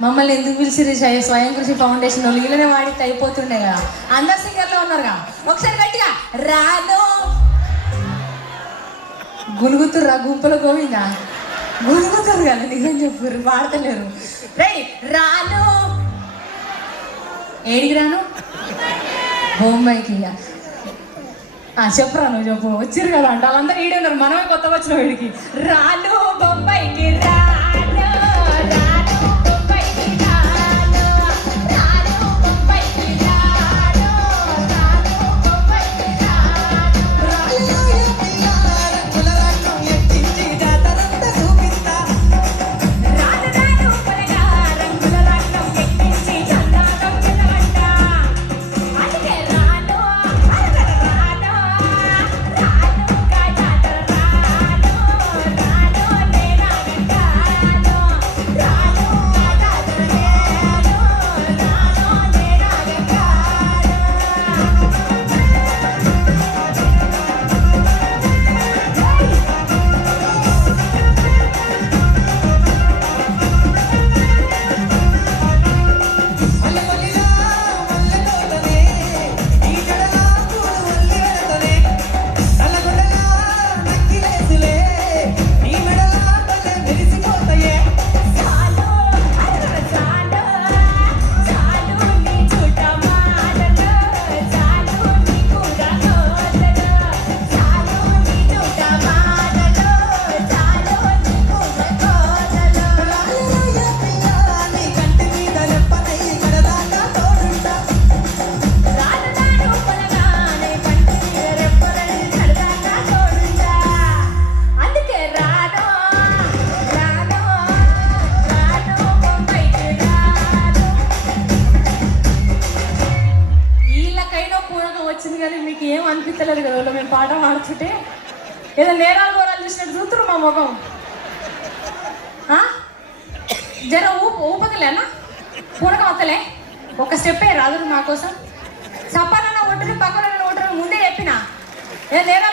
మమ్మల్ని ఎందుకు పిలిచిరు స్వయం- కృషి ఫౌండేషన్ వాళ్ళు? వీళ్ళనే వాడితే అయిపోతుండే కదా. అందరు సింగర్లో ఉన్నారుగా. ఒకసారి గట్టిగా రాను గునుగుతుర్రా గుంపుల గోవింద? గునుగుతురు కదా నిజం చెప్పారు వాడతలేరు. రెడీ రాను ఏడికి రాను? బొంబాయికి చెప్పరా నువ్వు చెప్పు. వచ్చిర్రు కదా అంటే. వాళ్ళందరూ ఈడే ఉన్నారు మనమే కొత్త వచ్చిన వీడికి రాను బొంబాయికి రా. వచ్చింది కానీ మీకు ఏం అనిపించలేదు కదా వాళ్ళు? మేము పాట పాడుతుంటే? ఏదో నేరాలు గోరాలు చూసినట్టు చూతురు మా ముఖం. ఆ? జర ఊప ఊపకలేనా? పూడక వస్తలే? ఒక స్టెప్ రాదు మా కోసం. సపనన్న ఒట్టుని పక్కన ఒట్టుని ముందే చెప్పిన. ఏ నేరాలు